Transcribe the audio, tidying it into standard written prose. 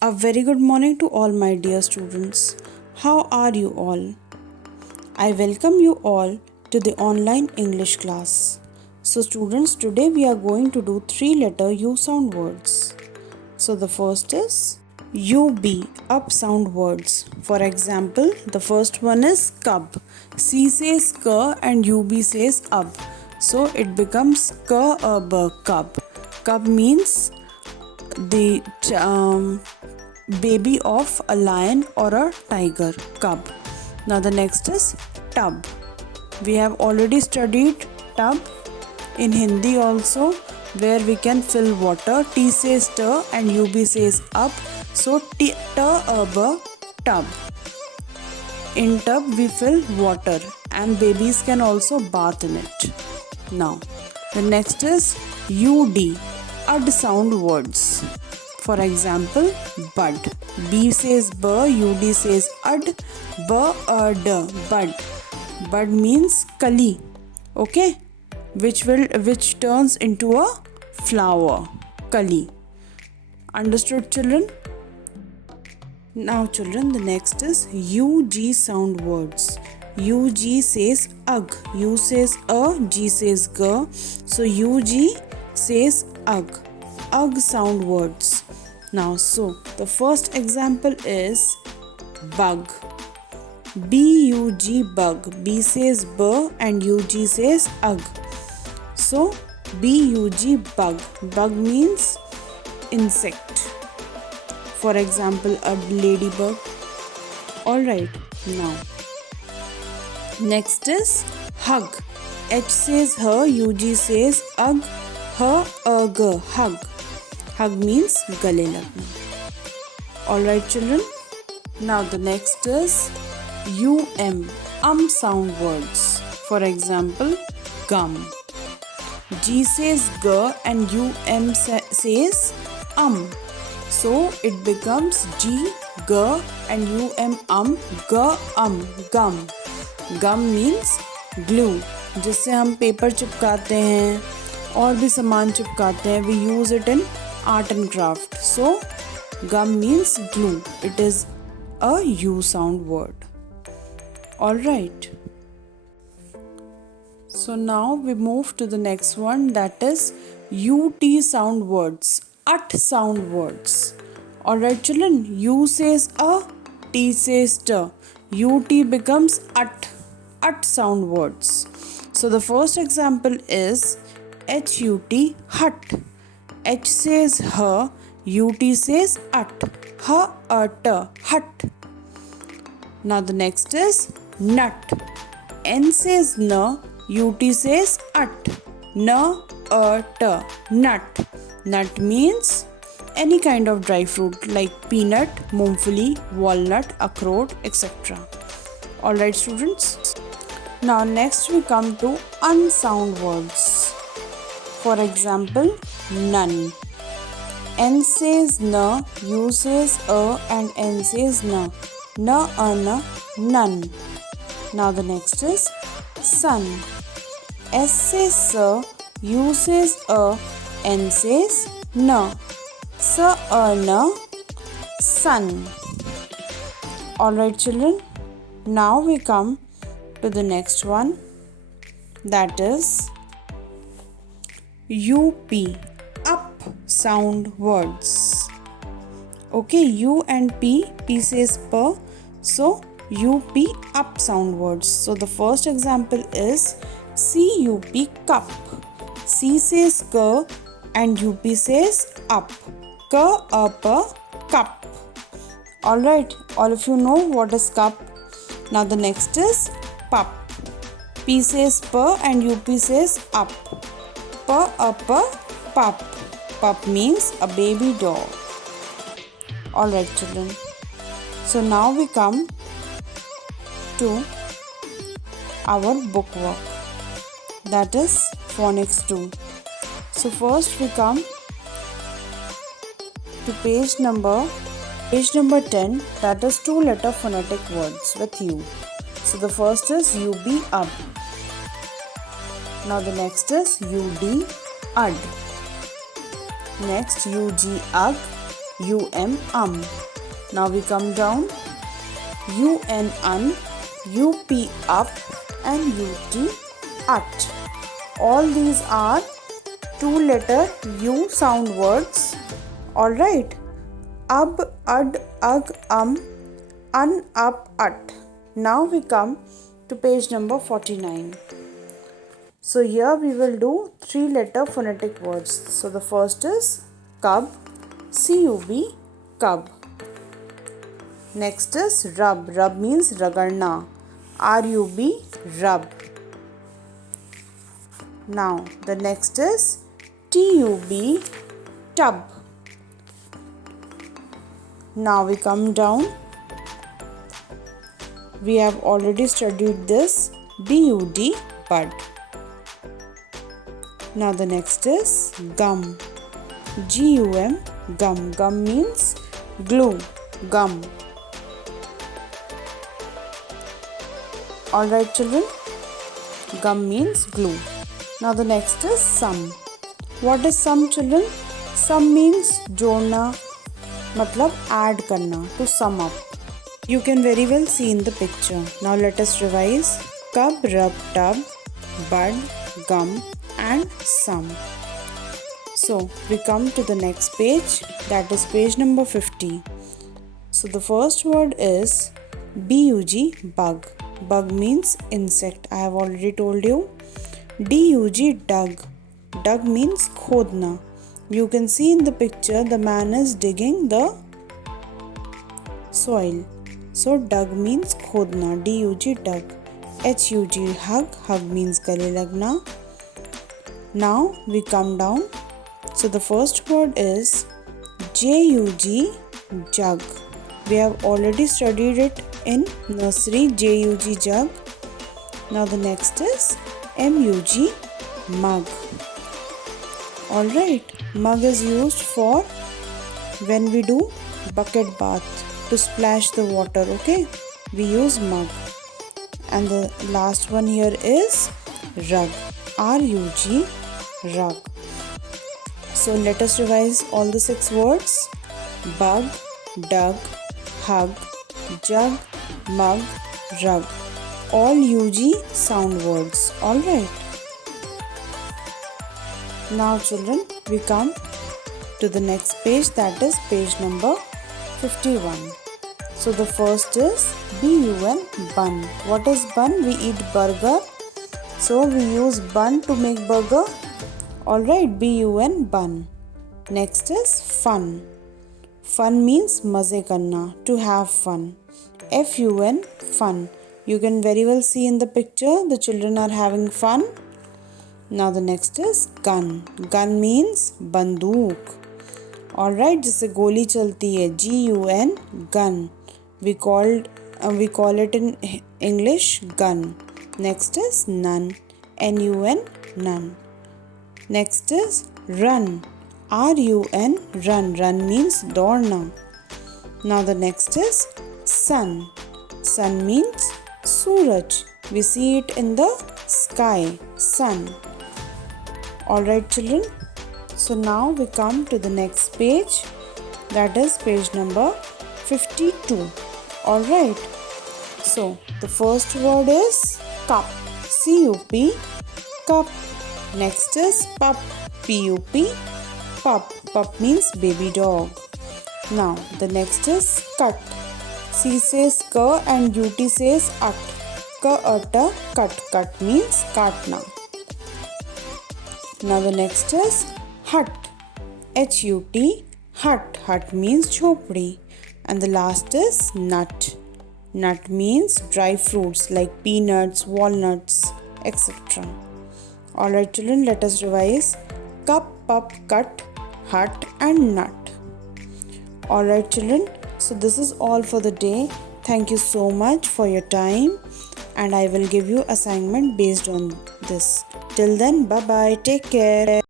A very good morning to all my dear students. How are you all? I welcome you all to the online English class. So students, today we are going to do 3-letter U sound words. So the first is UB, up sound words. For example, the first one is cub. C says k and UB says up. So it becomes cub. Cub means the baby of a lion or a tiger, cub. Now the next is tub. We have already studied tub in Hindi also, where we can fill water. T says t and UB says up, so tub. In tub we fill water and babies can also bath in it. Now the next is UD sound words. For example, bud. B says b, UD says ud, bud. Bud means kali, okay, which turns into a flower, kali. Understood, children? Now, children, the next is UG sound words. UG says ug, U says a, G says g, so UG says ug sound words. Now, so the first example is bug. B-U-G, bug. B says b and U-G says ug. So B-U-G, bug. Bug means insect. For example, a ladybug. Alright, now next is hug. H says her, U-G says ug, hug. Hug means gale lagna. Alright, children. Now the next is sound words. For example, gum. G says g and says so it becomes G, g and gum. Gum means glue, जिससे हम paper चिपकाते हैं और भी सामान चिपकाते हैं. We use it in art and craft. So gum means glue. It is a U sound word. Alright. So now we move to the next one, that is UT sound words. Ut sound words. Alright, children. U says a, T says t. UT becomes ut sound words. So the first example is HUT, hut. H says her, UT says ut, hut. Now the next is nut. N says n, UT says ut, nut. Nut means any kind of dry fruit like peanut, mungfali, walnut, akroot, etc. Alright, students. Now next we come to unsound words. For example, none. N says n, U says a and N says n. None. Now the next is sun. S says s, U says a, N says n. Sun. Alright, children. Now we come to the next one, that is UP, up sound words. Okay, U and P says p, so UP, up sound words. So the first example is CUP, cup. C says k and UP says up, cup. Alright, all of you know what is cup. Now the next is pup. P says p and UP says up, pup. Pup means a baby dog. Alright, children. So now we come to our bookwork, that is phonics 2. So first we come to page number 10, that is 2-letter phonetic words with U. So the first is UB, up. Now the next is UD, ud. Next UG, ug. Um. Now we come down. Un, up, and ut, ut. All these are 2-letter U sound words. Alright. Ab, ud, ug, un, up, ut. Now we come to page number 49. So here we will do 3-letter phonetic words. So the first is cub, C-U-B, cub. Next is rub. Rub means ragarna. R-U-B, rub. Now the next is T-U-B, tub. Now we come down. We have already studied this. B-U-D, bud. Now the next is gum. G-U-M, gum. Gum means glue, gum. Alright children, gum means glue. Now the next is sum. What is sum children? Sum means जोड़ना, मतलब add करना, to sum up. You can very well see in the picture. Now let us revise. Cub, rub, tub, bud, gum and sum. So we come to the next page, that is page number 50. So the first word is B-U-G, bug. Bug means insect. I have already told you. D-U-G, dug. Dug means khodna. You can see in the picture the man is digging the soil. So dug means khodna. D-U-G, dug. H-U-G, hug. Hug means gale lagna. Now we come down. So the first word is J-U-G, jug. We have already studied it in nursery, J-U-G, jug. Now the next is M-U-G, mug. Alright, mug is used for when we do bucket bath to splash the water, okay? We use mug. And the last one here is rug. R-U-G, rug. So let us revise all the 6 words. Bug, dug, hug, jug, mug, rug. All UG sound words. Alright. Now children, we come to the next page, that is page number 51. So the first is B-U-N, bun. What is bun? We eat burger. So we use bun to make burger. Alright, B-U-N, bun. Next is fun. Fun means maze karna, to have fun. F-U-N, fun. You can very well see in the picture the children are having fun. Now the next is gun. Gun means bandook. Alright, जिससे गोली चलती है. G-U-N, gun. We call it in English gun. Next is nun. N-U-N, nun. Next is run. R-U-N, run. Run means दौड़ना. Now the next is sun. Sun means suraj. We see it in the sky. Sun. Alright children. So now we come to the next page. That is page number 52. Alright. So the first word is cup. C-U-P, cup. Next is pup. P-U-P, pup. Pup means baby dog. Now the next is cut. C says ka and UT says at. Ka-ata, cut. Cut means katna. Now the next is hut. H-U-T, hut. Hut means jhopdi. And the last is nut. Nut means dry fruits like peanuts, walnuts, etc. Alright children, let us revise. Cup, pup, cut, hut and nut. Alright children, so this is all for the day. Thank you so much for your time and I will give you assignment based on this. Till then, bye bye, take care.